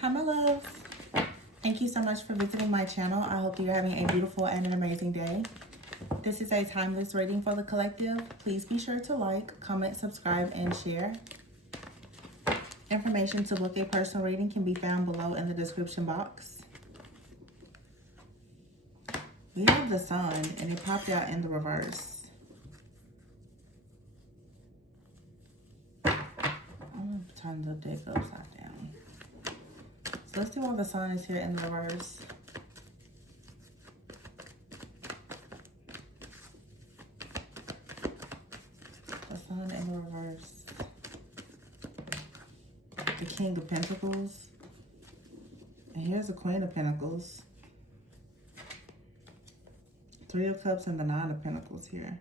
Hi, my loves. Thank you so much for visiting my channel. I hope you're having a beautiful and an amazing day. This is a timeless reading for the collective. Please be sure to like, comment, subscribe, and share. Information to book a personal reading can be found below in the description box. We have the sun, and it popped out in the reverse. I'm going to turn the deck upside down. So let's see why the sun is here in the reverse. The sun in the reverse. The King of Pentacles. And here's the Queen of Pentacles. Three of Cups and the Nine of Pentacles here.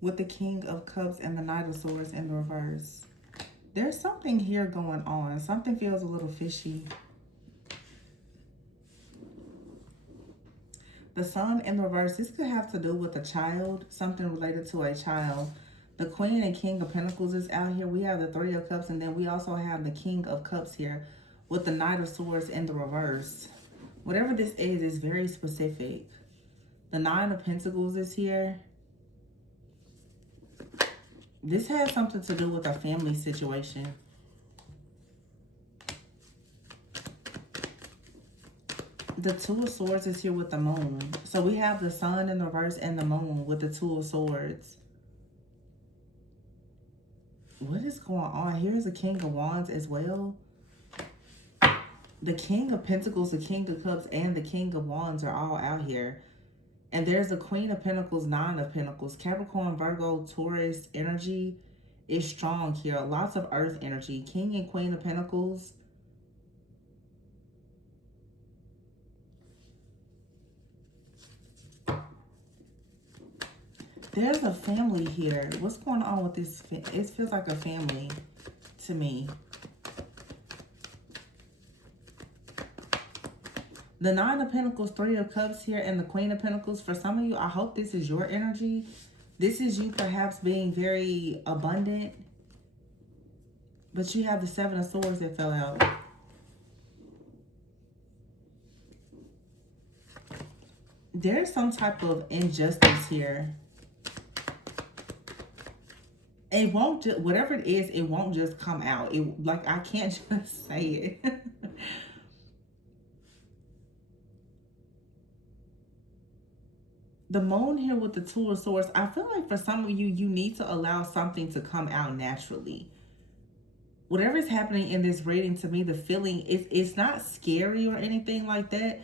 With the King of Cups and the Knight of Swords in the reverse. There's something here going on. Something feels a little fishy. The Sun in the reverse. This could have to do with a child. Something related to a child. The Queen and King of Pentacles is out here. We have the Three of Cups. And then we also have the King of Cups here. With the Knight of Swords in the reverse. Whatever this is very specific. The Nine of Pentacles is here. This has something to do with a family situation. The Two of Swords is here with the Moon. So we have the Sun in the reverse and the Moon with the Two of Swords. What is going on? Here's the King of Wands as well. The King of Pentacles, the King of Cups, and the King of Wands are all out here. And there's the Queen of Pentacles, Nine of Pentacles. Capricorn, Virgo, Taurus energy is strong here. Lots of earth energy. King and Queen of Pentacles. There's a family here. What's going on with this? It feels like a family to me. The Nine of Pentacles, Three of Cups here, and the Queen of Pentacles. For some of you, I hope this is your energy. This is you perhaps being very abundant. But you have the Seven of Swords that fell out. There's some type of injustice here. It won't just, whatever it is, it won't just come out. Like, I can't just say it. The Moon here with the Two of Swords. I feel like for some of you, you need to allow something to come out naturally. Whatever is happening in this reading, to me, the feeling, it's not scary or anything like that.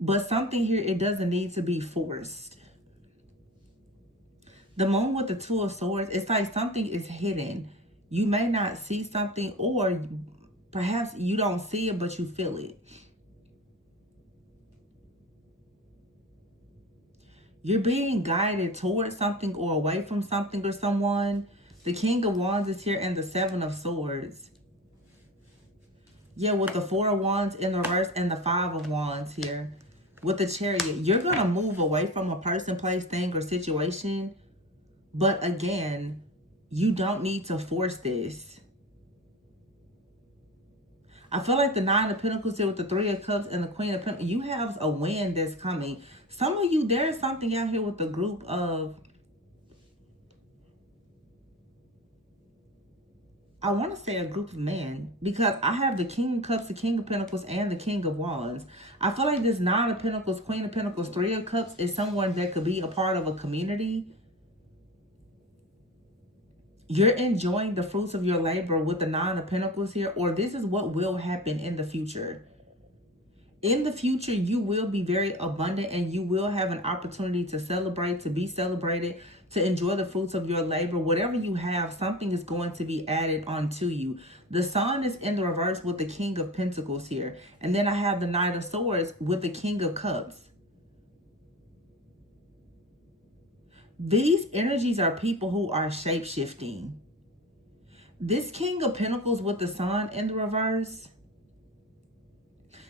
But something here, it doesn't need to be forced. The Moon with the Two of Swords, it's like something is hidden. You may not see something, or perhaps you don't see it, but you feel it. You're being guided towards something or away from something or someone. The King of Wands is here and the Seven of Swords. Yeah, with the Four of Wands in the reverse and the Five of Wands here. With the Chariot, you're going to move away from a person, place, thing, or situation. But again, you don't need to force this. I feel like the Nine of Pentacles here with the Three of Cups and the Queen of Pentacles. You have a win that's coming. Some of you, there is something out here with the group of, I want to say a group of men, because I have the King of Cups, the King of Pentacles, and the King of Wands. I feel like this Nine of Pentacles, Queen of Pentacles, Three of Cups is someone that could be a part of a community. You're enjoying the fruits of your labor with the Nine of Pentacles here, or this is what will happen in the future. In the future, you will be very abundant and you will have an opportunity to celebrate, to be celebrated, to enjoy the fruits of your labor. Whatever you have, something is going to be added onto you. The Sun is in the reverse with the King of Pentacles here. And then I have the Knight of Swords with the King of Cups. These energies are people who are shape-shifting. This King of Pentacles with the Sun in the reverse.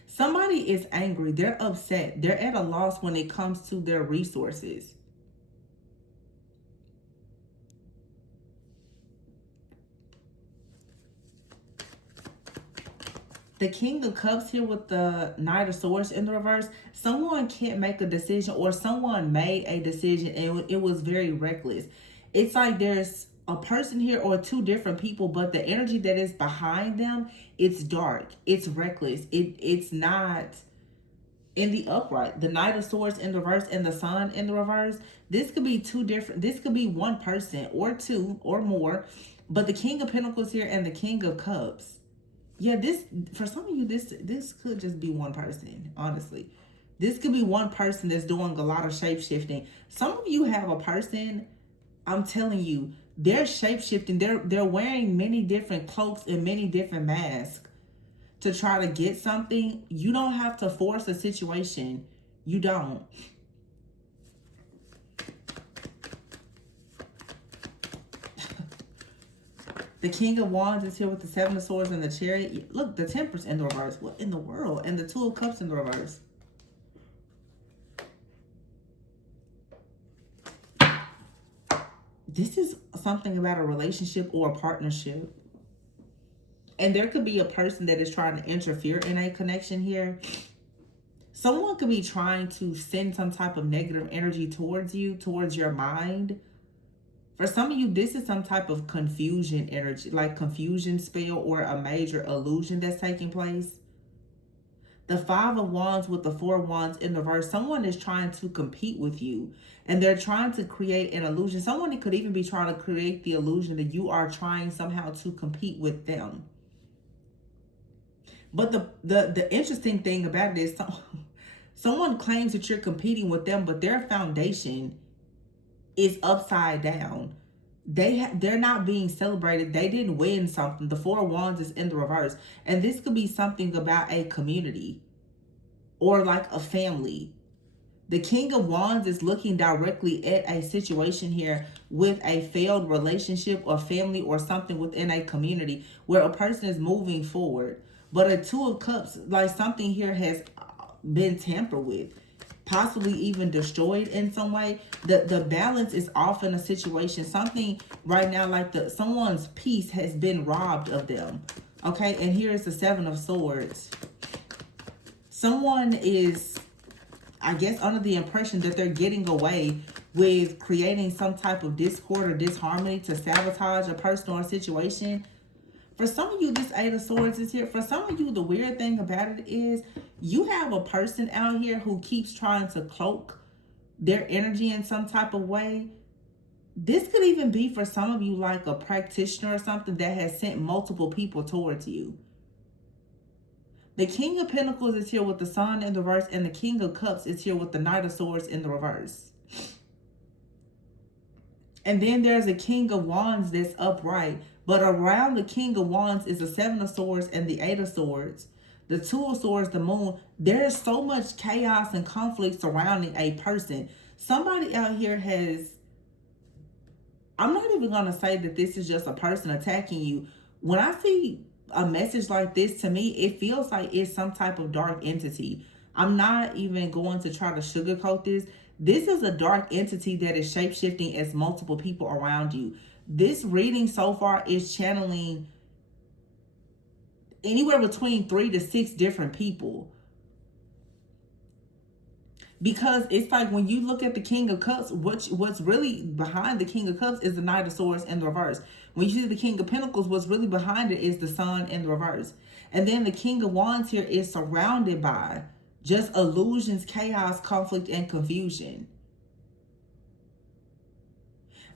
Somebody is angry. They're upset. They're at a loss when it comes to their resources. The King of Cups here with the Knight of Swords in the reverse. Someone can't make a decision, or someone made a decision and it was very reckless. It's like there's a person here or two different people, but the energy that is behind them, it's dark, it's reckless. It's not in the upright. The Knight of Swords in the reverse and the Sun in the reverse. This could be two different, this could be one person or two or more. But the King of Pentacles here and the King of Cups. Yeah, this, for some of you, this could just be one person, honestly. This could be one person that's doing a lot of shape-shifting. Some of you have a person, I'm telling you, they're shape-shifting. They're wearing many different cloaks and many different masks to try to get something. You don't have to force a situation. You don't. The King of Wands is here with the Seven of Swords and the Chariot. Look, the Temperance in the reverse. What in the world? And the Two of Cups in the reverse. This is something about a relationship or a partnership. And there could be a person that is trying to interfere in a connection here. Someone could be trying to send some type of negative energy towards you, towards your mind. For some of you, this is some type of confusion energy, like confusion spell or a major illusion that's taking place. The Five of Wands with the Four of Wands in the reverse. Someone is trying to compete with you and they're trying to create an illusion. Someone could even be trying to create the illusion that you are trying somehow to compete with them. But the interesting thing about it is someone claims that you're competing with them, but their foundation is upside down. They're not being celebrated. They didn't win something. The Four of Wands is in the reverse. And this could be something about a community or like a family. The King of Wands is looking directly at a situation here with a failed relationship or family or something within a community where a person is moving forward. But a Two of Cups, like something here has been tampered with, possibly even destroyed in some way. The balance is off in a situation. Something right now, like someone's peace has been robbed of them. Okay, and here is the Seven of Swords. Someone is, I guess, under the impression that they're getting away with creating some type of discord or disharmony to sabotage a person or a situation. For some of you, this Eight of Swords is here. For some of you, the weird thing about it is you have a person out here who keeps trying to cloak their energy in some type of way. This could even be for some of you like a practitioner or something that has sent multiple people towards you. The King of Pentacles is here with the Sun in the reverse, and the King of Cups is here with the Knight of Swords in the reverse. And then there's a King of Wands that's upright. But around the King of Wands is the Seven of Swords and the Eight of Swords. The Two of Swords, the Moon. There's so much chaos and conflict surrounding a person. Somebody out here has... I'm not even going to say that this is just a person attacking you. When I see a message like this, to me, it feels like it's some type of dark entity. I'm not even going to try to sugarcoat this. This is a dark entity that is shape-shifting as multiple people around you. This reading so far is channeling anywhere between 3 to 6 different people. Because it's like when you look at the King of Cups, what's really behind the King of Cups is the Knight of Swords in the reverse. When you see the King of Pentacles, what's really behind it is the Sun in the reverse. And then the King of Wands here is surrounded by just illusions, chaos, conflict, and confusion.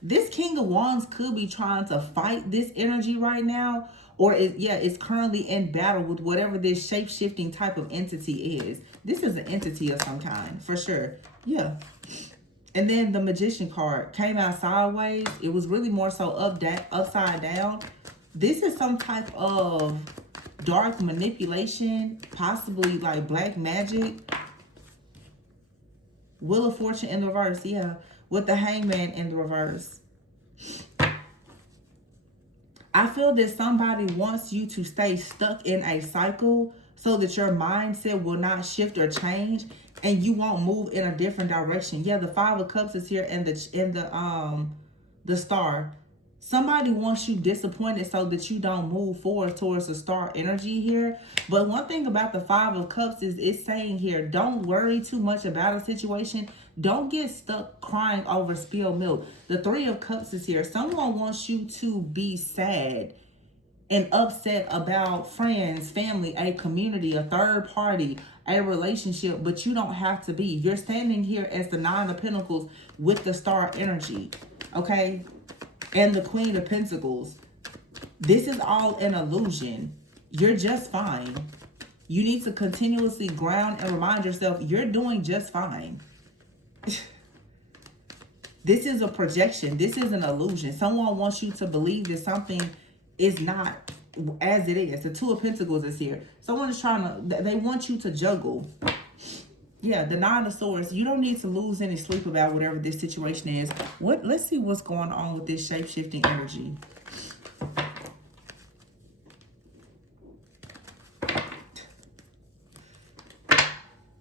This King of Wands could be trying to fight this energy right now. Or, it's currently in battle with whatever this shape-shifting type of entity is. This is an entity of some kind, for sure. Yeah. And then the Magician card came out sideways. It was really more so upside down. This is some type of dark manipulation, possibly like black magic. Wheel of Fortune in the reverse, yeah. With the Hangman in the reverse. I feel that somebody wants you to stay stuck in a cycle so that your mindset will not shift or change and you won't move in a different direction. Yeah, the Five of Cups is here and the Star. Somebody wants you disappointed so that you don't move forward towards the star energy here. But one thing about the Five of Cups is it's saying here, don't worry too much about a situation. Don't get stuck crying over spilled milk. The Three of Cups is here. Someone wants you to be sad and upset about friends, family, a community, a third party, a relationship, but you don't have to be. You're standing here as the Nine of Pentacles with the star energy, okay? And the Queen of Pentacles. This is all an illusion. You're just fine. You need to continuously ground and remind yourself you're doing just fine. This is a projection. This is an illusion. Someone wants you to believe that something is not as it is. The Two of Pentacles is here. Someone is trying to, they want you to juggle. Yeah, the Nine of Swords. You don't need to lose any sleep about whatever this situation is. Let's see what's going on with this shape-shifting energy.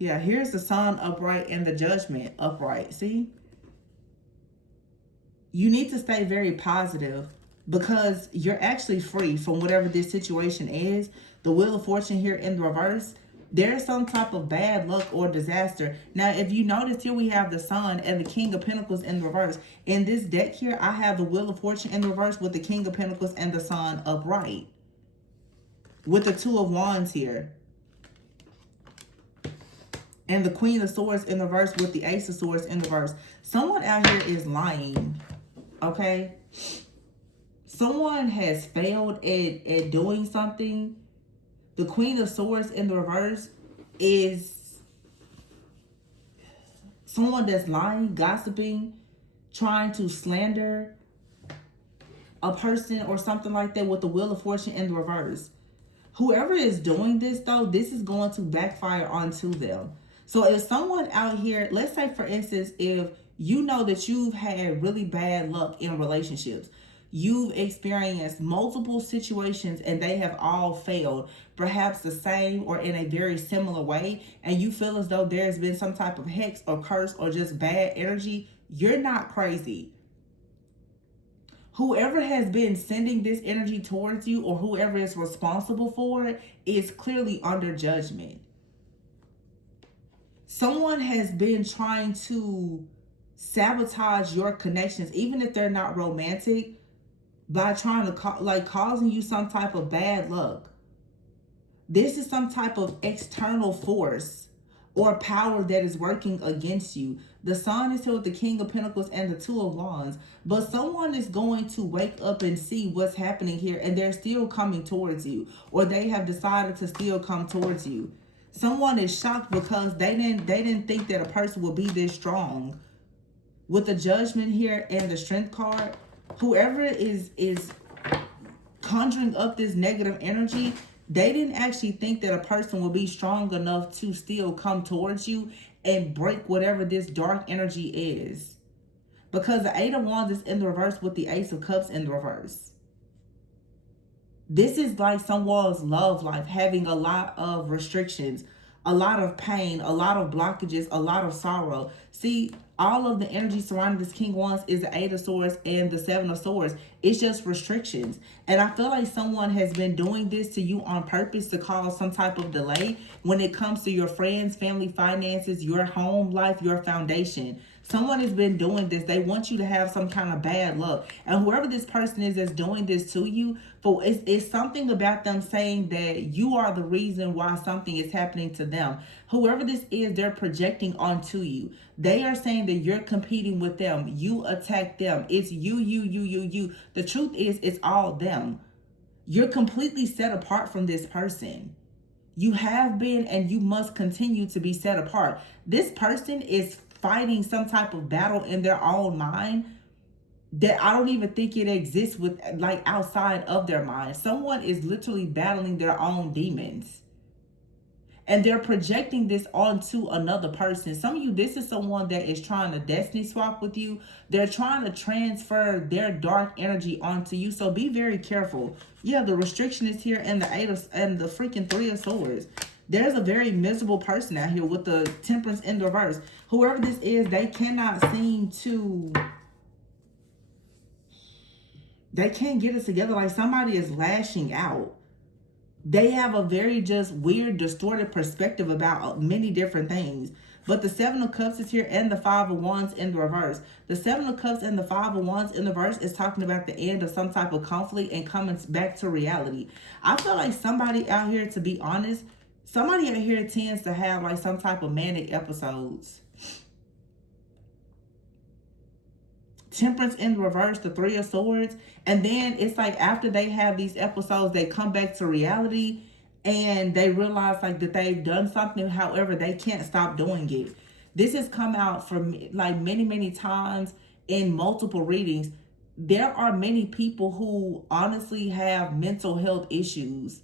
Yeah, here's the Sun upright and the Judgment upright. See? You need to stay very positive because you're actually free from whatever this situation is. The Wheel of Fortune here in the reverse. There's some type of bad luck or disaster. Now, if you notice here, we have the Sun and the King of Pentacles in the reverse. In this deck here, I have the Wheel of Fortune in the reverse with the King of Pentacles and the Sun upright. With the Two of Wands here. And the Queen of Swords in the reverse with the Ace of Swords in the reverse. Someone out here is lying. Okay? Someone has failed at doing something. The Queen of Swords in the reverse is someone that's lying, gossiping, trying to slander a person or something like that with the Wheel of Fortune in the reverse. Whoever is doing this, though, this is going to backfire onto them. So if someone out here, let's say, for instance, if you know that you've had really bad luck in relationships, you've experienced multiple situations and they have all failed, perhaps the same or in a very similar way, and you feel as though there's been some type of hex or curse or just bad energy, you're not crazy. Whoever has been sending this energy towards you or whoever is responsible for it is clearly under judgment. Someone has been trying to sabotage your connections, even if they're not romantic, by trying to causing you some type of bad luck. This is some type of external force or power that is working against you. The Sun is here with the King of Pentacles and the Two of Wands. But someone is going to wake up and see what's happening here, and they're still coming towards you, or they have decided to still come towards you. Someone is shocked because they didn't think that a person would be this strong. With the Judgment here and the Strength card, whoever is conjuring up this negative energy, they didn't actually think that a person would be strong enough to still come towards you and break whatever this dark energy is. Because the Eight of Wands is in the reverse with the Ace of Cups in the reverse. This is like someone's love life having a lot of restrictions, a lot of pain, a lot of blockages, a lot of sorrow. See, all of the energy surrounding this King of Wands is the Eight of Swords and the Seven of Swords. It's just restrictions. And I feel like someone has been doing this to you on purpose to cause some type of delay when it comes to your friends, family, finances, your home life, your foundation. Someone has been doing this. They want you to have some kind of bad luck. And whoever this person is that's doing this to you, it's something about them saying that you are the reason why something is happening to them. Whoever this is, they're projecting onto you. They are saying that you're competing with them. You attack them. It's you. The truth is, it's all them. You're completely set apart from this person. You have been and you must continue to be set apart. This person is fighting some type of battle in their own mind that I don't even think it exists with, like, outside of their mind. Someone is literally battling their own demons. And they're projecting this onto another person. Some of you, this is someone that is trying to destiny swap with you. They're trying to transfer their dark energy onto you. So be very careful. Yeah, the restriction is here and the freaking Three of Swords. There's a very miserable person out here with the Temperance in the reverse. Whoever this is, they cannot seem to They can't get it together. Like somebody is lashing out. They have a very just weird, distorted perspective about many different things. But the Seven of Cups is here and the Five of Wands in the reverse. The Seven of Cups and the Five of Wands in the reverse is talking about the end of some type of conflict and coming back to reality. I feel like somebody out here, to be honest, somebody out here tends to have like some type of manic episodes. Temperance in reverse, the Three of Swords. And then it's like after they have these episodes, they come back to reality and they realize like that they've done something. However, they can't stop doing it. This has come out for like many times in multiple readings. There are many people who honestly have mental health issues.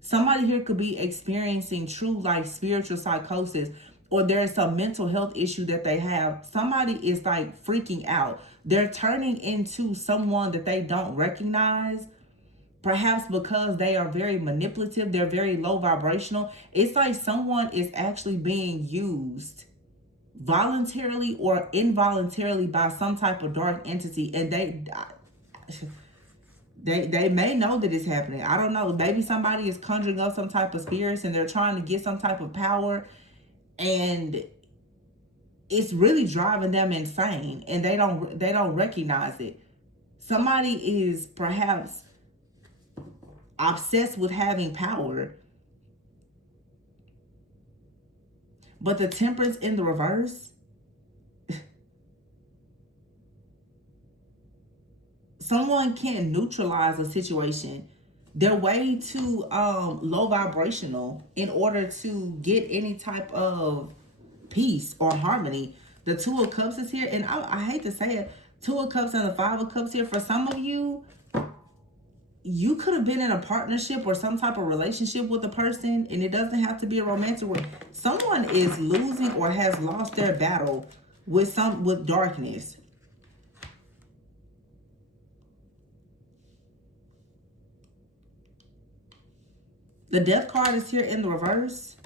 Somebody here could be experiencing true like spiritual psychosis, or there's some mental health issue that they have. Somebody is like freaking out. They're turning into someone that they don't recognize, perhaps because they are very manipulative. They're very low vibrational. It's like someone is actually being used voluntarily or involuntarily by some type of dark entity, and they may know that it's happening. I don't know. Maybe somebody is conjuring up some type of spirits and they're trying to get some type of power, and it's really driving them insane, and they don't recognize it. Somebody is perhaps obsessed with having power. But the Temperance in the reverse, someone can't neutralize a situation. They're way too low vibrational in order to get any type of peace or harmony. The Two of Cups is here, and I hate to say it, Two of Cups and the Five of Cups here. For some of you, you could have been in a partnership or some type of relationship with a person, and it doesn't have to be a romantic one. Someone is losing or has lost their battle with darkness. The Death card is here in the reverse.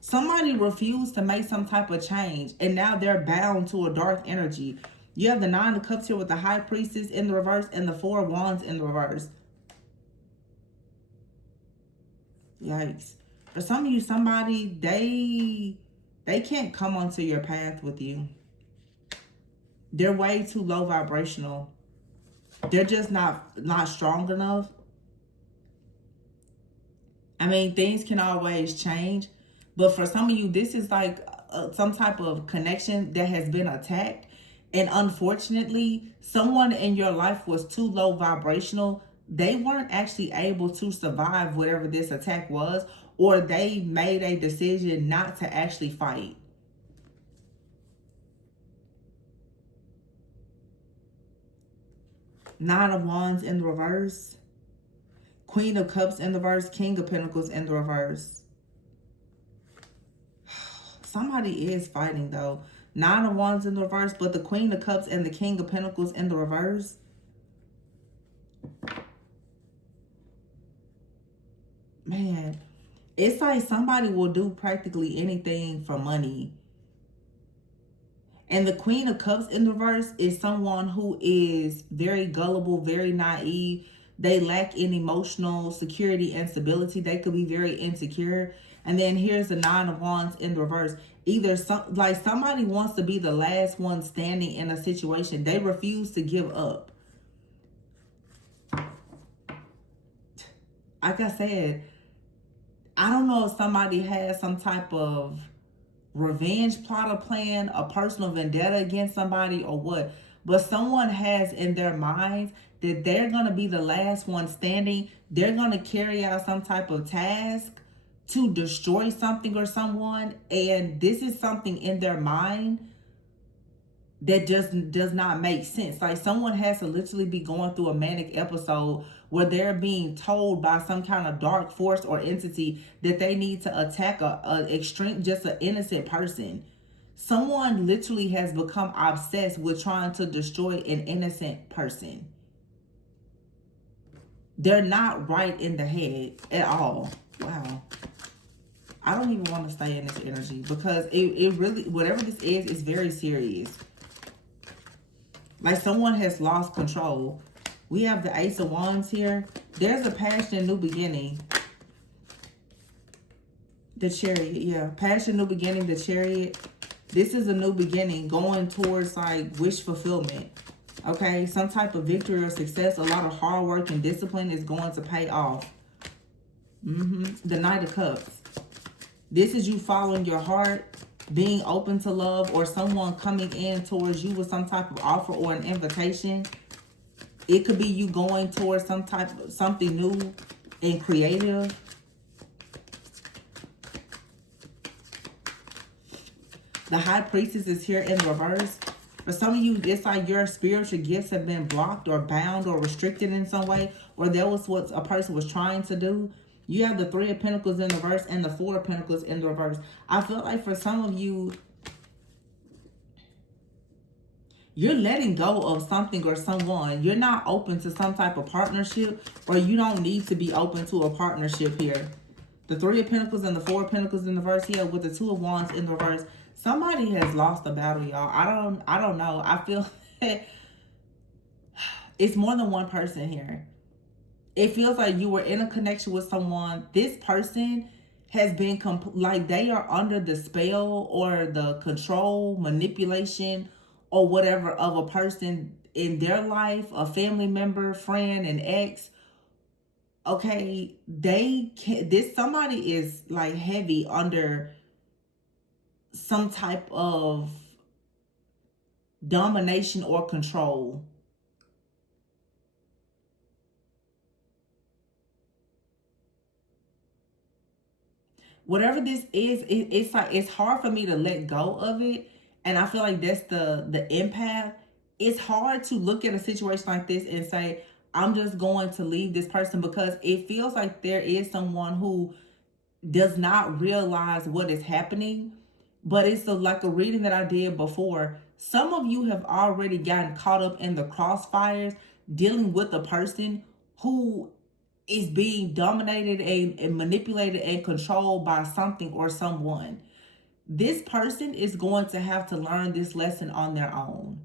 Somebody refused to make some type of change, and now they're bound to a dark energy. You have the Nine of Cups here with the High Priestess in the reverse and the Four of Wands in the reverse. Yikes. For some of you, somebody, they can't come onto your path with you. They're way too low vibrational. They're just not strong enough. I mean, things can always change. But for some of you, this is like some type of connection that has been attacked. And unfortunately, someone in your life was too low vibrational. They weren't actually able to survive whatever this attack was, or they made a decision not to actually fight. Nine of Wands in the reverse. Queen of Cups in the reverse. King of Pentacles in the reverse. Somebody is fighting though. Nine of Wands in the reverse, but the Queen of Cups and the King of Pentacles in the reverse. Man, it's like somebody will do practically anything for money. And the Queen of Cups in the reverse is someone who is very gullible, very naive. They lack in emotional security and stability. They could be very insecure. And then here's the Nine of Wands in the reverse. Either somebody wants to be the last one standing in a situation. They refuse to give up. Like I said, I don't know if somebody has some type of revenge plot or plan, a personal vendetta against somebody or what. But someone has in their minds that they're going to be the last one standing. They're going to carry out some type of task to destroy something or someone, and this is something in their mind that just does not make sense. Like someone has to literally be going through a manic episode where they're being told by some kind of dark force or entity that they need to attack an innocent person. Someone literally has become obsessed with trying to destroy an innocent person. They're not right in the head at all. Wow. I don't even want to stay in this energy because it really, whatever this is very serious. Like someone has lost control. We have the Ace of Wands here. There's a passion, new beginning. The Chariot, yeah. Passion, new beginning, the Chariot. This is a new beginning going towards like wish fulfillment. Okay, some type of victory or success. A lot of hard work and discipline is going to pay off. The Knight of Cups. This is you following your heart, being open to love, or someone coming in towards you with some type of offer or an invitation. It could be you going towards something new and creative. The High Priestess is here in reverse. For some of you, it's like your spiritual gifts have been blocked or bound or restricted in some way, or that was what a person was trying to do. You have the Three of Pentacles in the reverse and the Four of Pentacles in the reverse. I feel like for some of you, you're letting go of something or someone. You're not open to some type of partnership, or you don't need to be open to a partnership here. The Three of Pentacles and the Four of Pentacles in the reverse here with the Two of Wands in the reverse. Somebody has lost a battle, y'all. I don't know. I feel that it's more than one person here. It feels like you were in a connection with someone. This person has been like they are under the spell or the control, manipulation, or whatever of a person in their life, a family member, friend, an ex. Okay, somebody is like heavy under some type of domination or control. Whatever this is, it's like it's hard for me to let go of it, and I feel like that's the empath. It's hard to look at a situation like this and say I'm just going to leave this person, because it feels like there is someone who does not realize what is happening. But it's like a reading that I did before. Some of you have already gotten caught up in the crossfires dealing with a person who is being dominated and manipulated and controlled by something or someone. This person is going to have to learn this lesson on their own.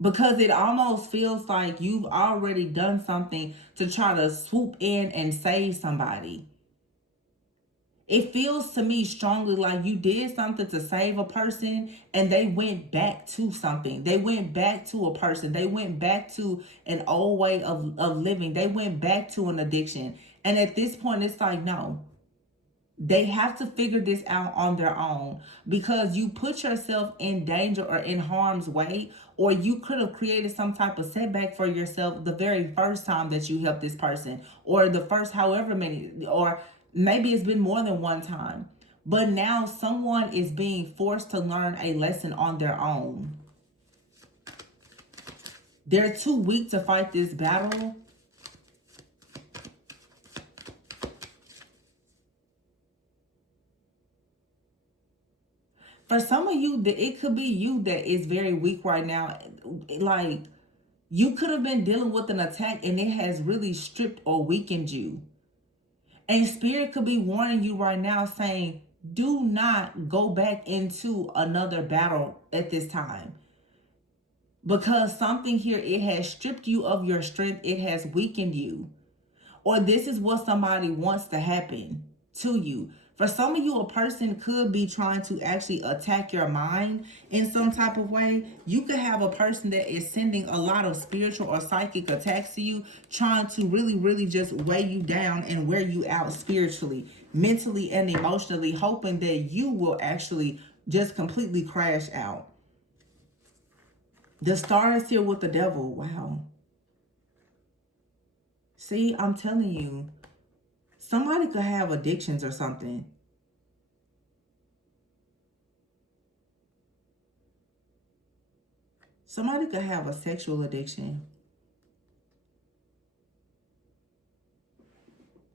Because it almost feels like you've already done something to try to swoop in and save somebody. It feels to me strongly like you did something to save a person and they went back to something. They went back to a person. They went back to an old way of living. They went back to an addiction. And at this point, it's like, no. They have to figure this out on their own, because you put yourself in danger or in harm's way, or you could have created some type of setback for yourself the very first time that you helped this person, or the first however many, or maybe it's been more than one time. But now someone is being forced to learn a lesson on their own. They're too weak to fight this battle. For some of you, it could be you that is very weak right now. Like, you could have been dealing with an attack and it has really stripped or weakened you. And Spirit could be warning you right now, saying, do not go back into another battle at this time. Because something here, it has stripped you of your strength. It has weakened you. Or this is what somebody wants to happen to you. For some of you, a person could be trying to actually attack your mind in some type of way. You could have a person that is sending a lot of spiritual or psychic attacks to you, trying to really, really just weigh you down and wear you out spiritually, mentally, and emotionally, hoping that you will actually just completely crash out. The Star is here with the Devil. Wow. See, I'm telling you, somebody could have addictions or something. Somebody could have a sexual addiction.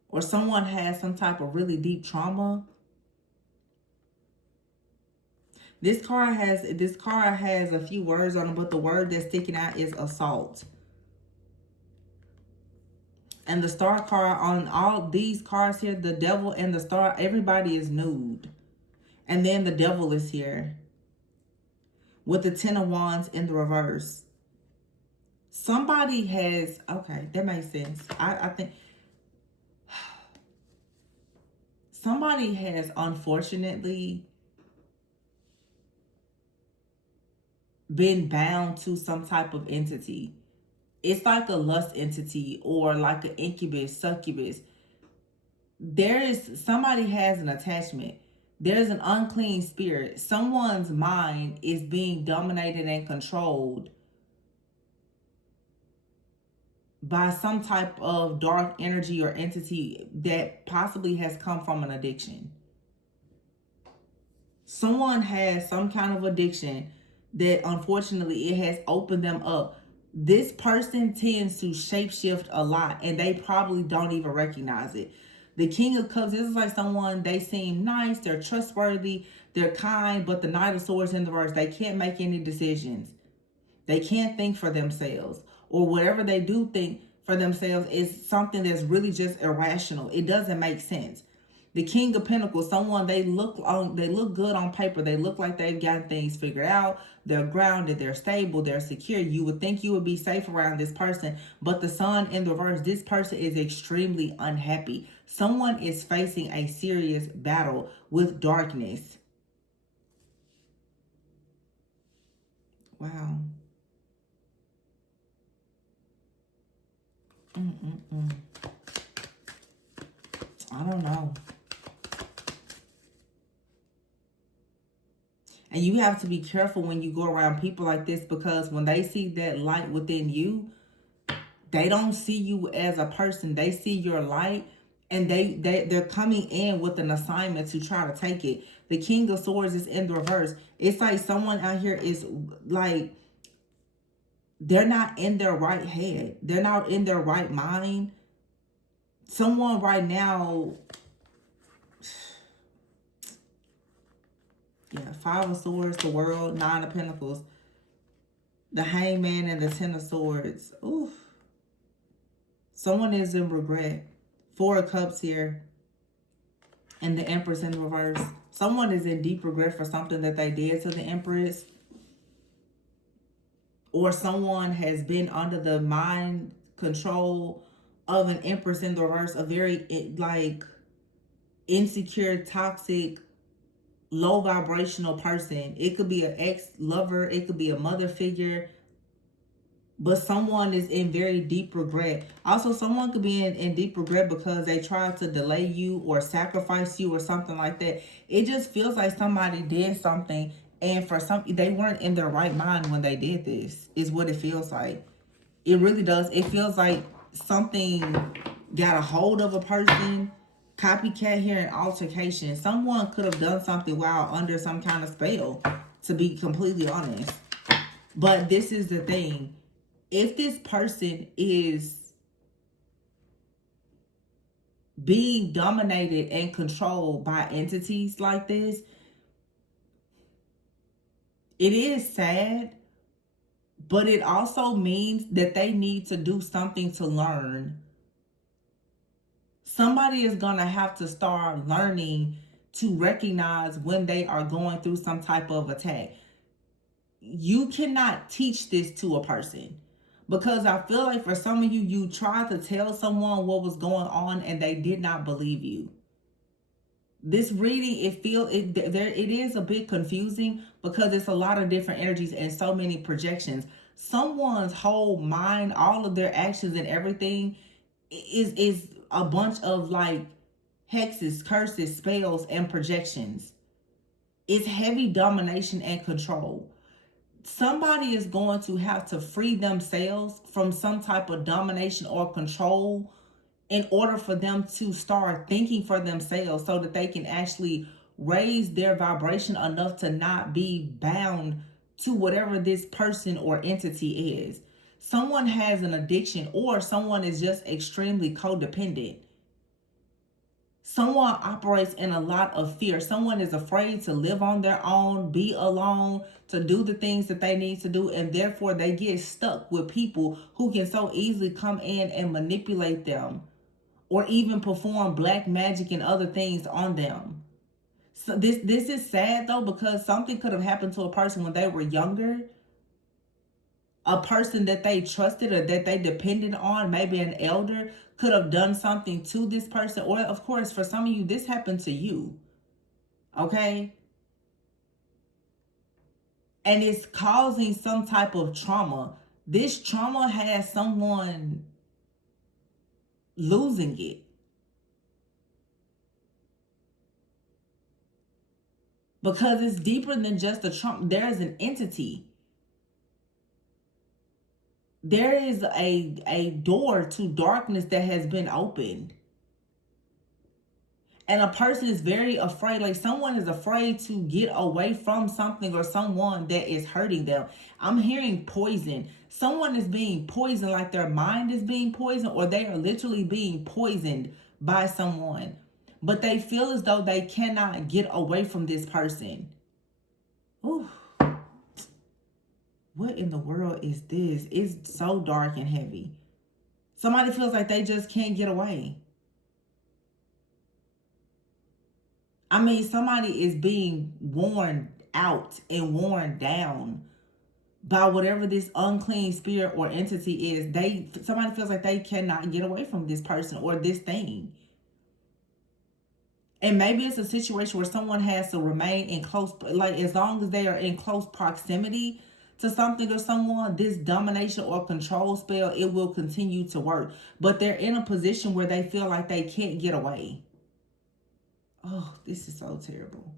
Or someone has some type of really deep trauma. This card has a few words on it, but the word that's sticking out is assault. And the Star card, on all these cards here, the Devil and the Star, everybody is nude. And then the devil is here with the Ten of Wands in the reverse. Somebody has, okay, that makes sense. I think somebody has unfortunately been bound to some type of entity. It's like a lust entity or like an incubus, succubus. Somebody has an attachment. There's an unclean spirit. Someone's mind is being dominated and controlled by some type of dark energy or entity that possibly has come from an addiction. Someone has some kind of addiction that unfortunately it has opened them up. This person tends to shapeshift a lot and they probably don't even recognize it. The King of Cups, this is like someone, they seem nice, they're trustworthy, they're kind, but the Knight of Swords in the reverse, they can't make any decisions. They can't think for themselves, or whatever they do think for themselves is something that's really just irrational. It doesn't make sense. The King of Pentacles, someone they look good on paper. They look like they've got things figured out. They're grounded, they're stable, they're secure. You would think you would be safe around this person, but the Sun in the reverse, this person is extremely unhappy. Someone is facing a serious battle with darkness. Wow. I don't know. And you have to be careful when you go around people like this, because when they see that light within you, they don't see you as a person. They see your light and they're coming in with an assignment to try to take it. The King of Swords is in the reverse. It's like someone out here is like, they're not in their right head. They're not in their right mind. Someone right now, yeah, Five of Swords, the World, Nine of Pentacles, the Hangman, and the Ten of Swords. Oof. Someone is in regret. Four of Cups here, and the Empress in the reverse. Someone is in deep regret for something that they did to the Empress. Or someone has been under the mind control of an Empress in the reverse, a very like insecure, toxic, low vibrational person. It could be an ex-lover, it could be a mother figure, but someone is in very deep regret. Also, someone could be in deep regret because they tried to delay you or sacrifice you or something like that. It just feels like somebody did something, and for some, they weren't in their right mind when they did this, is what it feels like. It really does. It feels like something got a hold of a person. Copycat here and altercation. Someone could have done something while under some kind of spell, to be completely honest. But this is the thing. If this person is being dominated and controlled by entities like this, it is sad, but it also means that they need to do something to learn. Somebody is going to have to start learning to recognize when they are going through some type of attack. You cannot teach this to a person, because I feel like for some of you, you tried to tell someone what was going on and they did not believe you. This reading, it is a bit confusing because it's a lot of different energies and so many projections. Someone's whole mind, all of their actions and everything is a bunch of like hexes, curses, spells, and projections. It's heavy domination and control. Somebody is going to have to free themselves from some type of domination or control in order for them to start thinking for themselves, so that they can actually raise their vibration enough to not be bound to whatever this person or entity is. Someone has an addiction, or someone is just extremely codependent. Someone operates in a lot of fear. Someone is afraid to live on their own, be alone, to do the things that they need to do. And therefore, they get stuck with people who can so easily come in and manipulate them, or even perform black magic and other things on them. So this is sad though, because something could have happened to a person when they were younger, a person that they trusted or that they depended on, maybe an elder, could have done something to this person. Or of course, for some of you, this happened to you. Okay? And it's causing some type of trauma. This trauma has someone losing it. Because it's deeper than just a trauma. There's an entity. There is a door to darkness that has been opened. And a person is very afraid, like someone is afraid to get away from something or someone that is hurting them. I'm hearing poison. Someone is being poisoned, like their mind is being poisoned, or they are literally being poisoned by someone. But they feel as though they cannot get away from this person. Ooh. What in the world is this? It's so dark and heavy. Somebody feels like they just can't get away. I mean, somebody is being worn out and worn down by whatever this unclean spirit or entity is. Somebody feels like they cannot get away from this person or this thing. And maybe it's a situation where someone has to remain in close, like as long as they are in close proximity to something or someone, this domination or control spell, it will continue to work. But they're in a position where they feel like they can't get away. Oh, this is so terrible.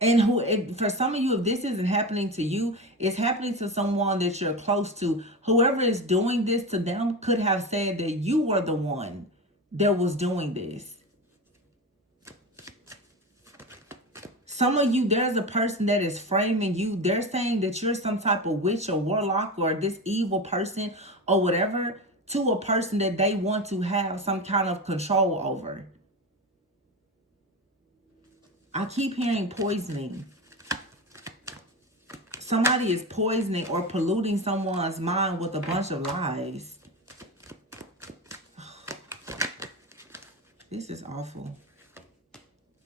And for some of you, if this isn't happening to you, it's happening to someone that you're close to. Whoever is doing this to them could have said that you were the one that was doing this. Some of you, there's a person that is framing you. They're saying that you're some type of witch or warlock or this evil person or whatever to a person that they want to have some kind of control over. I keep hearing poisoning. Somebody is poisoning or polluting someone's mind with a bunch of lies. This is awful.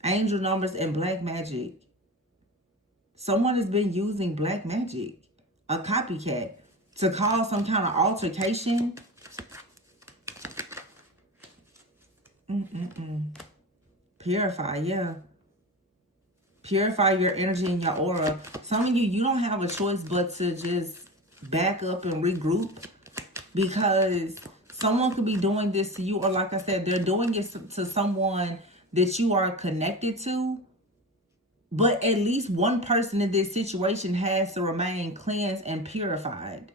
Angel numbers and black magic. Someone has been using black magic, a copycat, to cause some kind of altercation. Purify, yeah. Purify your energy and your aura. Some of you, you don't have a choice but to just back up and regroup, because someone could be doing this to you, or like I said, they're doing it to someone that you are connected to. But at least one person in this situation has to remain cleansed and purified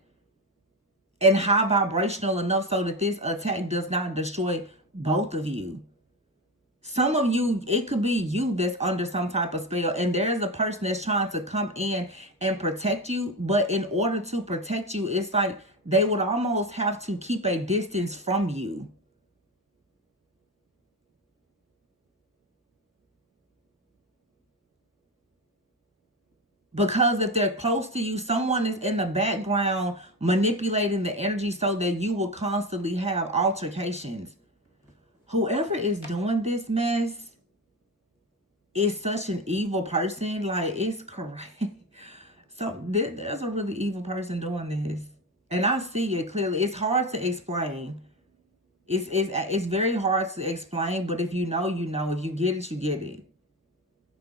and high vibrational enough so that this attack does not destroy both of you. Some of you, it could be you that's under some type of spell, and there's a person that's trying to come in and protect you. But in order to protect you, it's like they would almost have to keep a distance from you. Because if they're close to you, someone is in the background manipulating the energy so that you will constantly have altercations. Whoever is doing this mess is such an evil person. Like, it's correct. So there's a really evil person doing this. And I see it clearly. It's hard to explain. It's very hard to explain, but if you know, you know. If you get it, you get it.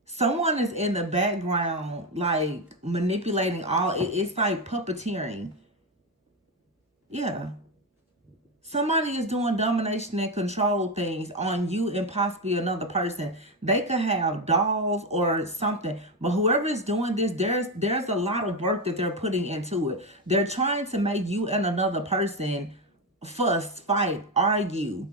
Someone is in the background, like, manipulating it's like puppeteering. Yeah. Somebody is doing domination and control things on you and possibly another person. They could have dolls or something. But whoever is doing this, there's a lot of work that they're putting into it. They're trying to make you and another person fuss, fight, argue,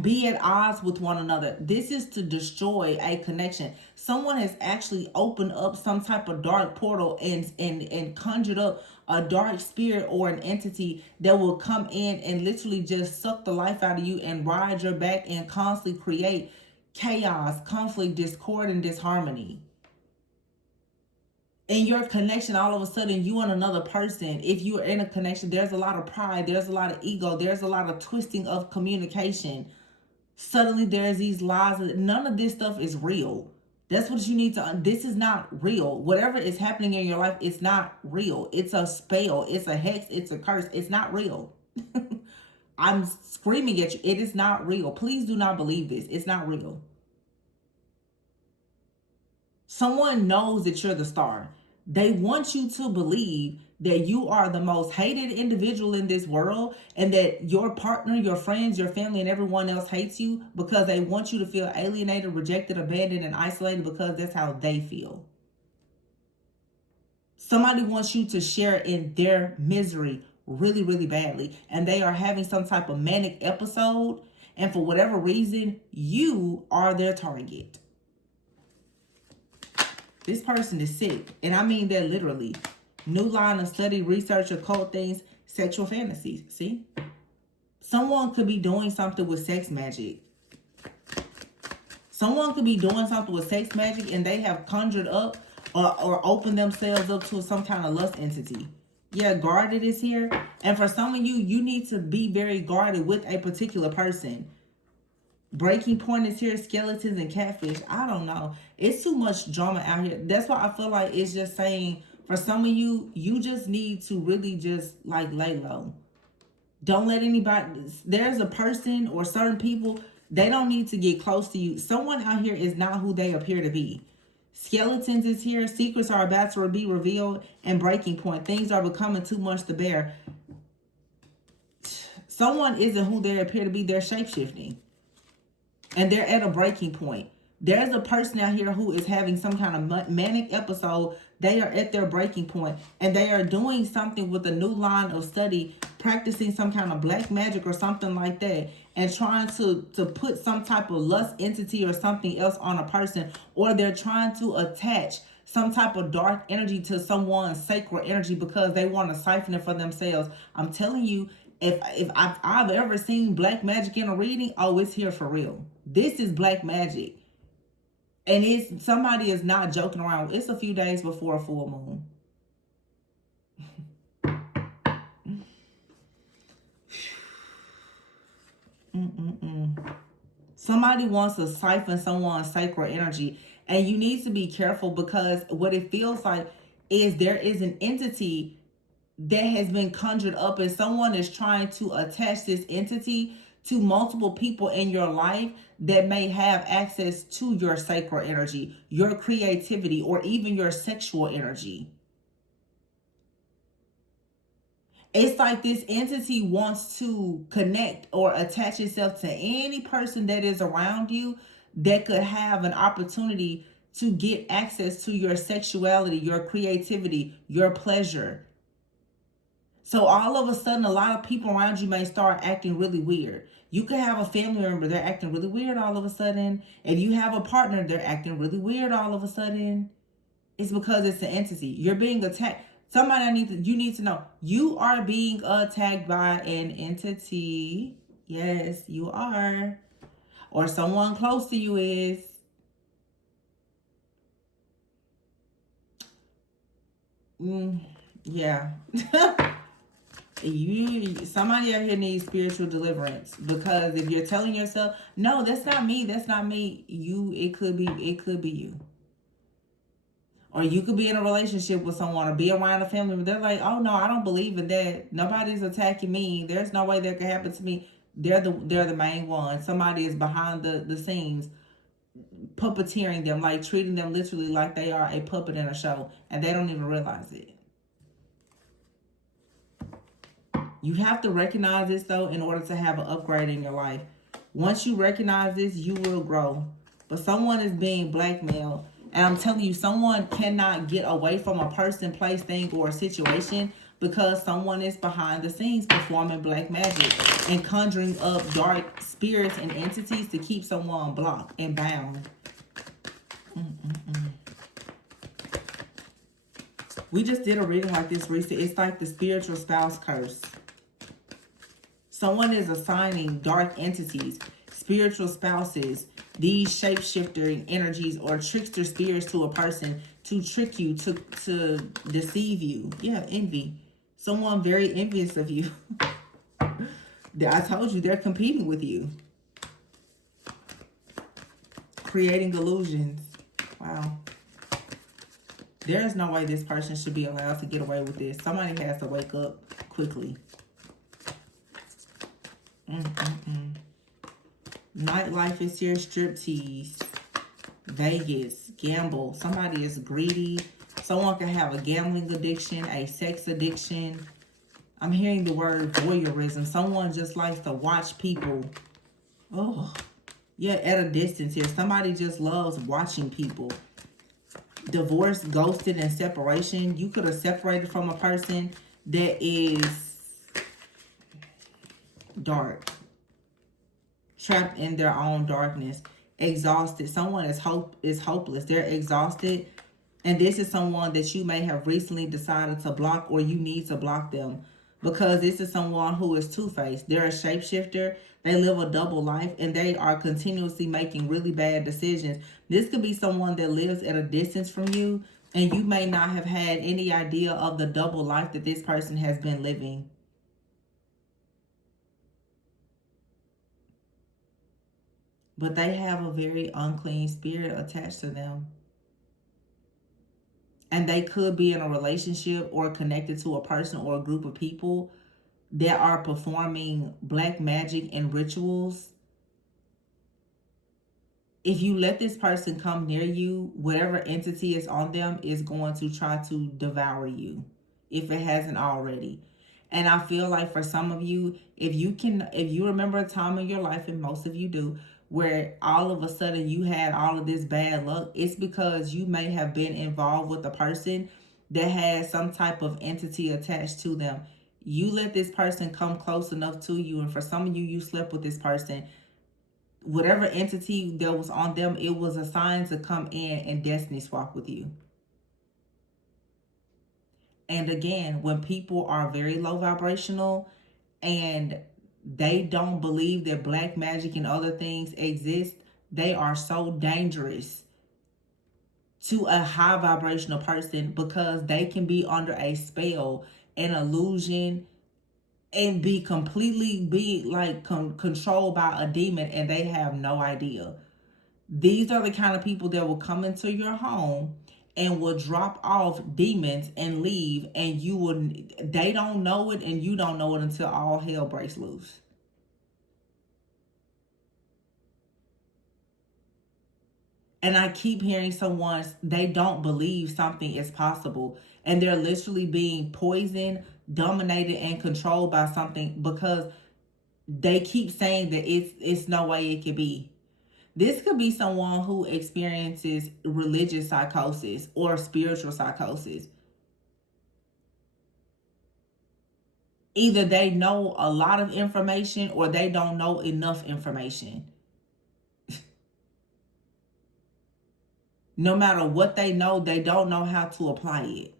be at odds with one another. This is to destroy a connection. Someone has actually opened up some type of dark portal and conjured up a dark spirit or an entity that will come in and literally just suck the life out of you and ride your back and constantly create chaos, conflict, discord, and disharmony. In your connection, all of a sudden, you and another person, if you are in a connection, there's a lot of pride, there's a lot of ego, there's a lot of twisting of communication. Suddenly there's these lies. None of this stuff is real. That's what you need to, this is not real. Whatever is happening in your life, it's not real. It's a spell. It's a hex. It's a curse. It's not real. I'm screaming at you. It is not real. Please do not believe this. It's not real. Someone knows that you're the star. They want you to believe that you are the most hated individual in this world, and that your partner, your friends, your family, and everyone else hates you because they want you to feel alienated, rejected, abandoned, and isolated because that's how they feel. Somebody wants you to share in their misery really, really badly, and they are having some type of manic episode, and for whatever reason, you are their target. This person is sick, and I mean that literally. New line of study, research, occult things, sexual fantasies. See? Someone could be doing something with sex magic. Someone could be doing something with sex magic, and they have conjured up or opened themselves up to some kind of lust entity. Yeah, guarded is here. And for some of you, you need to be very guarded with a particular person. Breaking point is here, skeletons and catfish. I don't know. It's too much drama out here. That's why I feel like it's just saying, for some of you, you just need to really just like lay low. Don't let anybody, there's a person or certain people, they don't need to get close to you. Someone out here is not who they appear to be. Skeletons is here. Secrets are about to be revealed. And breaking point. Things are becoming too much to bear. Someone isn't who they appear to be. They're shapeshifting. And they're at a breaking point. There's a person out here who is having some kind of manic episode. They are at their breaking point, and they are doing something with a new line of study, practicing some kind of black magic or something like that, and trying to put some type of lust entity or something else on a person, or they're trying to attach some type of dark energy to someone's sacred energy because they want to siphon it for themselves. I'm telling you, if I've ever seen black magic in a reading, oh, it's here for real. This is black magic. And it's, somebody is not joking around. It's a few days before a full moon. Somebody wants to siphon someone's sacred energy. And you need to be careful, because what it feels like is there is an entity that has been conjured up, and someone is trying to attach this entity to multiple people in your life that may have access to your sacred energy, your creativity, or even your sexual energy. It's like this entity wants to connect or attach itself to any person that is around you that could have an opportunity to get access to your sexuality, your creativity, your pleasure. So all of a sudden, a lot of people around you may start acting really weird. You could have a family member, they're acting really weird all of a sudden. If you have a partner, they're acting really weird all of a sudden. It's because it's an entity. You're being attacked. Somebody you need to know. You are being attacked by an entity. Yes, you are. Or someone close to you is. Yeah. Somebody out here needs spiritual deliverance, because if you're telling yourself, no, that's not me, it could be you. Or you could be in a relationship with someone or be around a family where they're like, oh no, I don't believe in that, nobody's attacking me, there's no way that could happen to me. They're the main one. Somebody is behind the scenes puppeteering them, like treating them literally like they are a puppet in a show, and they don't even realize it. You have to recognize this, though, in order to have an upgrade in your life. Once you recognize this, you will grow. But someone is being blackmailed. And I'm telling you, someone cannot get away from a person, place, thing, or a situation because someone is behind the scenes performing black magic and conjuring up dark spirits and entities to keep someone blocked and bound. We just did a reading like this recently. It's like the spiritual spouse curse. Someone is assigning dark entities, spiritual spouses, these shapeshifter energies or trickster spirits to a person to trick you, to deceive you. Yeah, envy. Someone very envious of you. I told you, they're competing with you. Creating illusions. Wow. There is no way this person should be allowed to get away with this. Somebody has to wake up quickly. Nightlife is here. Striptease. Vegas. Gamble. Somebody is greedy. Someone can have a gambling addiction, a sex addiction. I'm hearing the word voyeurism. Someone just likes to watch people. Oh, yeah, at a distance here. Somebody just loves watching people. Divorce, ghosted, and separation. You could have separated from a person that is dark. Trapped in their own darkness. Exhausted. Someone is hopeless. They're exhausted. And this is someone that you may have recently decided to block, or you need to block them. Because this is someone who is two-faced. They're a shapeshifter. They live a double life, and they are continuously making really bad decisions. This could be someone that lives at a distance from you, and you may not have had any idea of the double life that this person has been living. But they have a very unclean spirit attached to them. And they could be in a relationship or connected to a person or a group of people that are performing black magic and rituals. If you let this person come near you, whatever entity is on them is going to try to devour you, if it hasn't already. And I feel like for some of you, if you remember a time in your life, and most of you do, where all of a sudden you had all of this bad luck, it's because you may have been involved with a person that has some type of entity attached to them. You let this person come close enough to you, and for some of you, you slept with this person. Whatever entity that was on them, it was assigned to come in and destiny swap with you. And again, when people are very low vibrational and they don't believe that black magic and other things exist, they are so dangerous to a high vibrational person, because they can be under a spell, an illusion, and be completely controlled by a demon, and they have no idea. These are the kind of people that will come into your home and will drop off demons and leave, and they don't know it, and you don't know it until all hell breaks loose. And I keep hearing they don't believe something is possible, and they're literally being poisoned, dominated, and controlled by something, because they keep saying that it's no way it could be. This could be someone who experiences religious psychosis or spiritual psychosis. Either they know a lot of information or they don't know enough information. No matter what they know, they don't know how to apply it.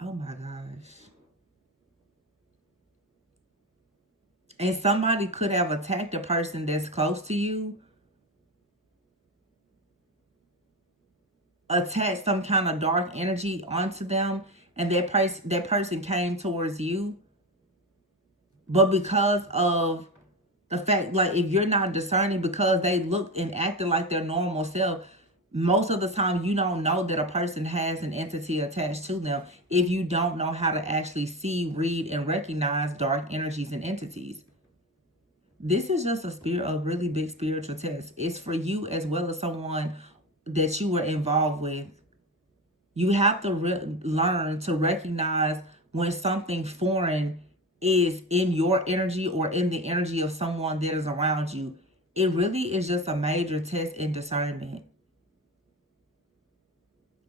Oh my gosh. And somebody could have attacked a person that's close to you, attached some kind of dark energy onto them, and that person came towards you. But because of the fact, like, if you're not discerning, because they look and acted like their normal self, most of the time you don't know that a person has an entity attached to them if you don't know how to actually see, read, and recognize dark energies and entities. This is just a really big spiritual test. It's for you as well as someone that you were involved with. You have to learn to recognize when something foreign is in your energy or in the energy of someone that is around you. It really is just a major test in discernment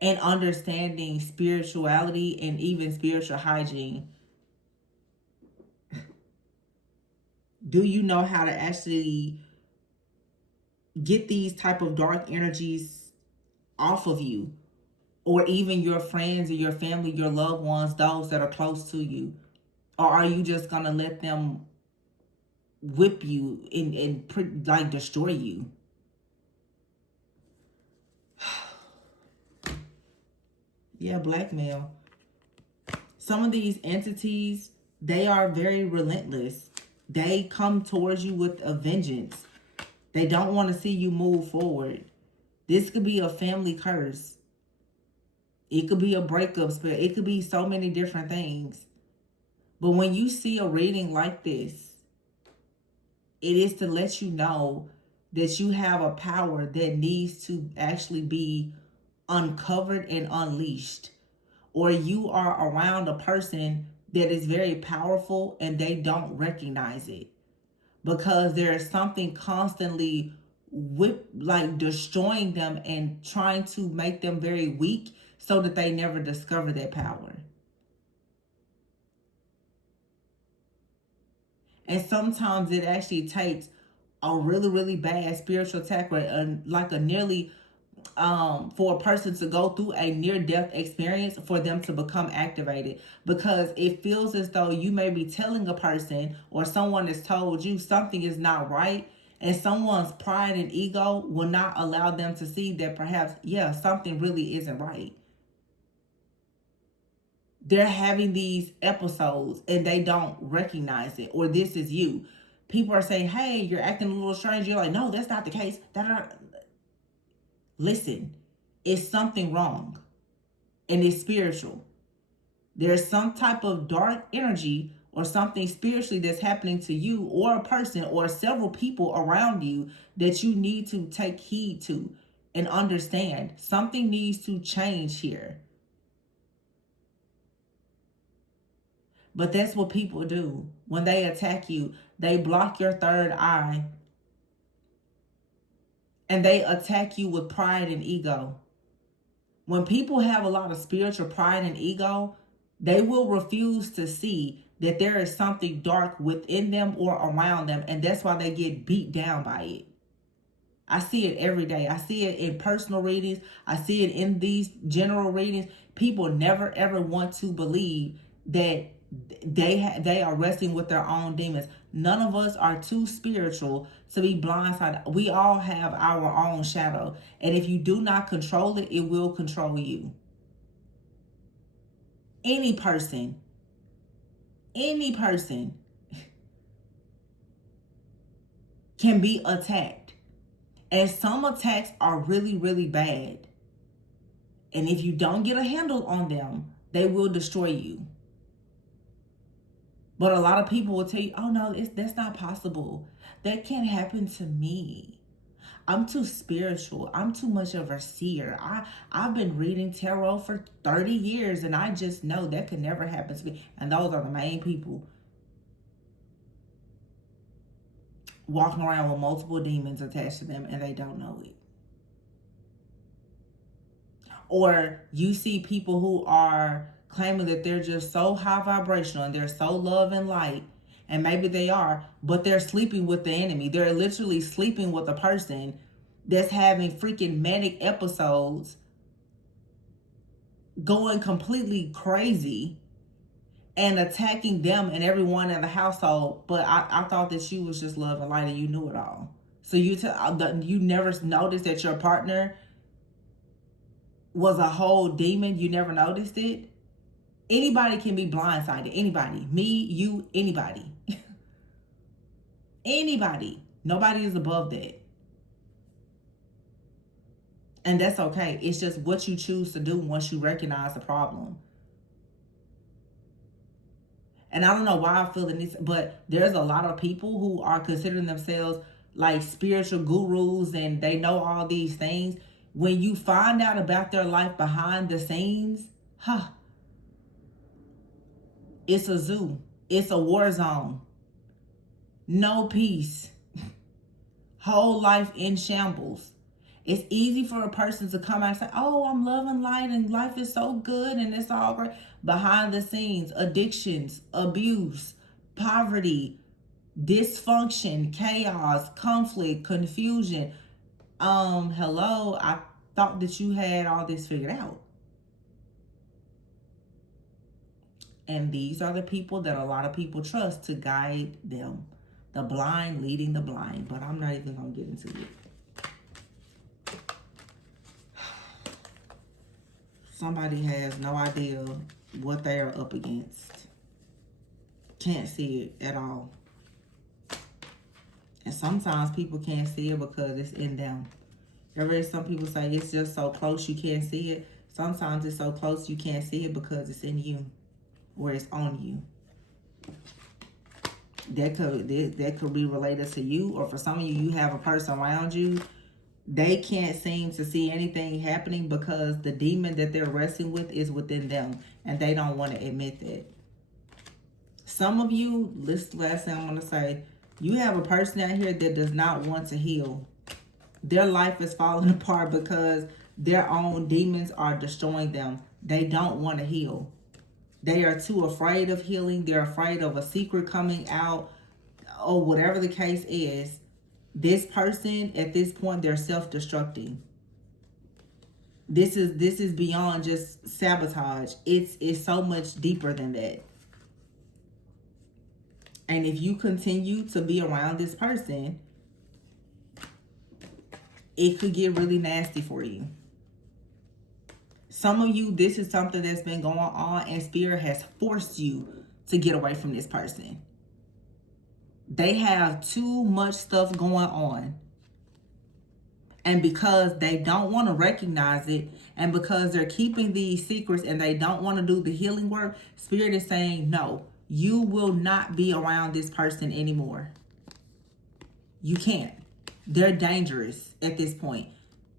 and understanding spirituality and even spiritual hygiene. Do you know how to actually get these type of dark energies off of you, or even your friends or your family, your loved ones, those that are close to you? Or are you just gonna let them whip you and like destroy you? Yeah, blackmail. Some of these entities, they are very relentless. They come towards you with a vengeance. They don't want to see you move forward. This could be a family curse. It could be a breakup spell. It could be so many different things. But when you see a reading like this, it is to let you know that you have a power that needs to actually be uncovered and unleashed. Or you are around a person that is very powerful and they don't recognize it, because there is something constantly like destroying them and trying to make them very weak so that they never discover their power. And sometimes it actually takes a really, really bad spiritual attack, or like a nearly for a person to go through a near-death experience for them to become activated, because it feels as though you may be telling a person, or someone has told you something is not right, and someone's pride and ego will not allow them to see that perhaps, yeah, something really isn't right. They're having these episodes and they don't recognize it, or this is you. People are saying, hey, you're acting a little strange. You're like, no, that's not the case. Listen, it's something wrong, and it's spiritual. There's some type of dark energy or something spiritually that's happening to you, or a person, or several people around you, that you need to take heed to and understand. Something needs to change here. But that's what people do. When they attack you, they block your third eye, and they attack you with pride and ego. When people have a lot of spiritual pride and ego, they will refuse to see that there is something dark within them or around them, and that's why they get beat down by it. I see it every day. I see it in personal readings. I see it in these general readings. People never ever want to believe that they are wrestling with their own demons. None of us are too spiritual to be blindsided. We all have our own shadow, and if you do not control it, it will control you. Any person can be attacked, and some attacks are really, really bad, and if you don't get a handle on them, they will destroy you. But a lot of people will tell you, oh no, that's not possible. That can't happen to me. I'm too spiritual. I'm too much of a seer. I've been reading tarot for 30 years and I just know that could never happen to me. And those are the main people walking around with multiple demons attached to them and they don't know it. Or you see people who are claiming that they're just so high vibrational and they're so love and light, and maybe they are, but they're sleeping with the enemy. They're literally sleeping with a person that's having freaking manic episodes, going completely crazy and attacking them and everyone in the household. But I thought that you was just love and light and you knew it all. So you never noticed that your partner was a whole demon? You never noticed it? Anybody can be blindsided. Anybody. Me, you, anybody. Anybody. Nobody is above that. And that's okay. It's just what you choose to do once you recognize the problem. And I don't know why I feel the need, but there's a lot of people who are considering themselves like spiritual gurus and they know all these things. When you find out about their life behind the scenes, it's a zoo. It's a war zone. No peace. Whole life in shambles. It's easy for a person to come out and say, oh, I'm loving light and life is so good and it's all great. Behind the scenes, addictions, abuse, poverty, dysfunction, chaos, conflict, confusion. Hello, I thought that you had all this figured out. And these are the people that a lot of people trust to guide them. The blind leading the blind. But I'm not even going to get into it. Somebody has no idea what they are up against. Can't see it at all. And sometimes people can't see it because it's in them. There is some people say it's just so close you can't see it. Sometimes it's so close you can't see it because it's in you or it's on you. That could be related to you, or for some of you, you have a person around you. They can't seem to see anything happening because the demon that they're wrestling with is within them, and they don't want to admit that. Some of you, this last thing I'm going to say, you have a person out here that does not want to heal. Their life is falling apart because their own demons are destroying them. They don't want to heal. They are too afraid of healing. They're afraid of a secret coming out, or whatever the case is. This person, at this point, they're self-destructing. This is beyond just sabotage. It's so much deeper than that. And if you continue to be around this person, it could get really nasty for you. Some of you, this is something that's been going on, and Spirit has forced you to get away from this person. They have too much stuff going on. And because they don't want to recognize it, and because they're keeping these secrets and they don't want to do the healing work, Spirit is saying, no, you will not be around this person anymore. You can't. They're dangerous at this point.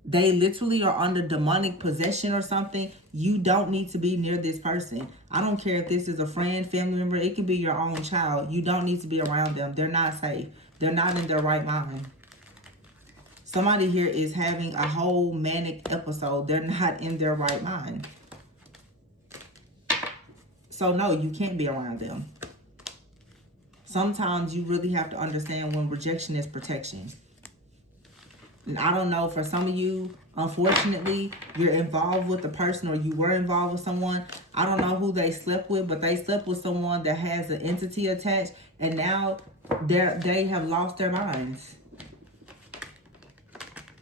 They literally are under demonic possession or something. You don't need to be near this person. I don't care if this is a friend, family member. It could be your own child. You don't need to be around them. They're not safe. They're not in their right mind. Somebody here is having a whole manic episode. They're not in their right mind. So no, you can't be around them. Sometimes you really have to understand when rejection is protection. And I don't know, for some of you, unfortunately, you're involved with the person, or you were involved with someone. I don't know who they slept with, but they slept with someone that has an entity attached, and now they have lost their minds.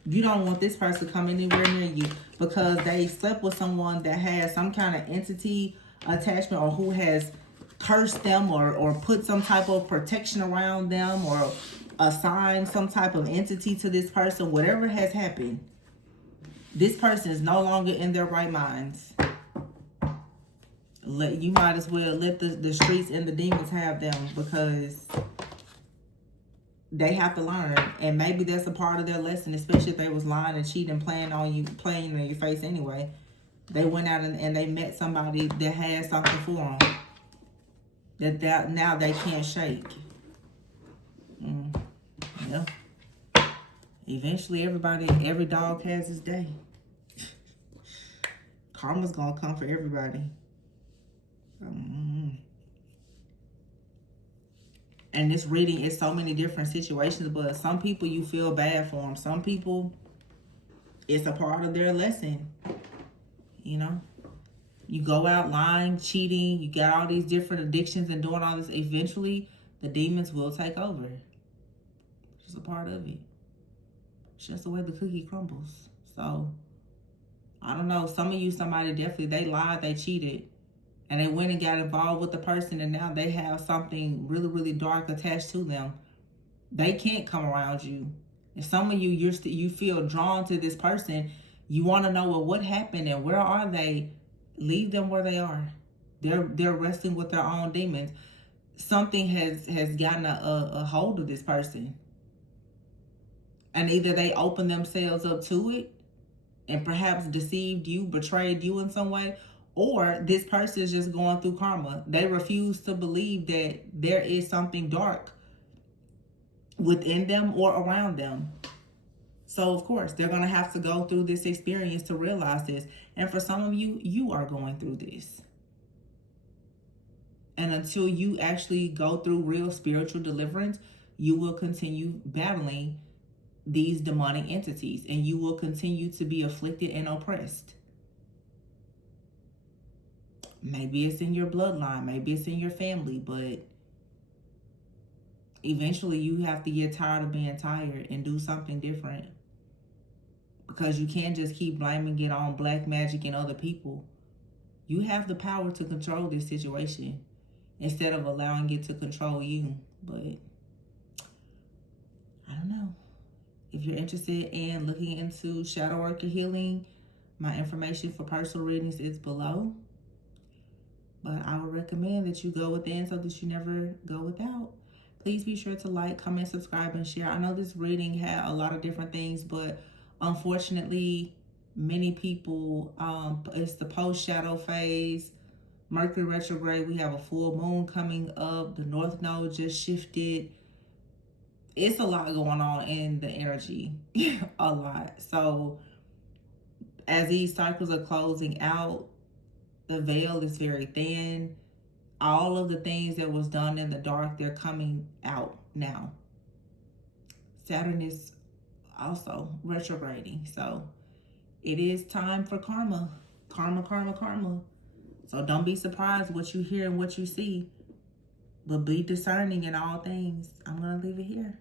You don't want this person to come anywhere near you because they slept with someone that has some kind of entity attachment, or who has cursed them, or put some type of protection around them, or assign some type of entity to this person. Whatever has happened, this person is no longer in their right minds. You might as well let the streets and the demons have them, because they have to learn. And maybe that's a part of their lesson, especially if they was lying and cheating, playing in your face anyway. They went out and they met somebody that had something for them that now they can't shake. Yeah. Eventually, every dog has its day. Karma's gonna come for everybody. And this reading is so many different situations, but some people you feel bad for them. Some people, it's a part of their lesson. You know, you go out lying, cheating, you got all these different addictions and doing all this. Eventually, the demons will take over. It's just a part of it. It's just the way the cookie crumbles. So, I don't know. Some of you, somebody definitely, they lied, they cheated, and they went and got involved with the person, and now they have something really, really dark attached to them. They can't come around you. And some of you, you feel drawn to this person. You want to know, well, what happened and where are they? Leave them where they are. They're wrestling with their own demons. Something has gotten a hold of this person. And either they open themselves up to it and perhaps deceived you, betrayed you in some way, or this person is just going through karma. They refuse to believe that there is something dark within them or around them. So, of course, they're going to have to go through this experience to realize this. And for some of you, you are going through this. And until you actually go through real spiritual deliverance, you will continue battling these demonic entities, and you will continue to be afflicted and oppressed. Maybe it's in your bloodline, maybe it's in your family, but eventually you have to get tired of being tired and do something different. Because you can't just keep blaming it on black magic and other people. You have the power to control this situation instead of allowing it to control you. But I don't know. If you're interested in looking into shadow work or healing, my information for personal readings is below. But I would recommend that you go within so that you never go without. Please be sure to like, comment, subscribe, and share. I know this reading had a lot of different things, but unfortunately, many people, it's the post-shadow phase, Mercury retrograde. We have a full moon coming up. The North Node just shifted. It's a lot going on in the energy. A lot. So as these cycles are closing out, the veil is very thin. All of the things that was done in the dark, they're coming out now. Saturn is also retrograding. So it is time for karma. Karma, karma, karma. So don't be surprised what you hear and what you see. But be discerning in all things. I'm going to leave it here.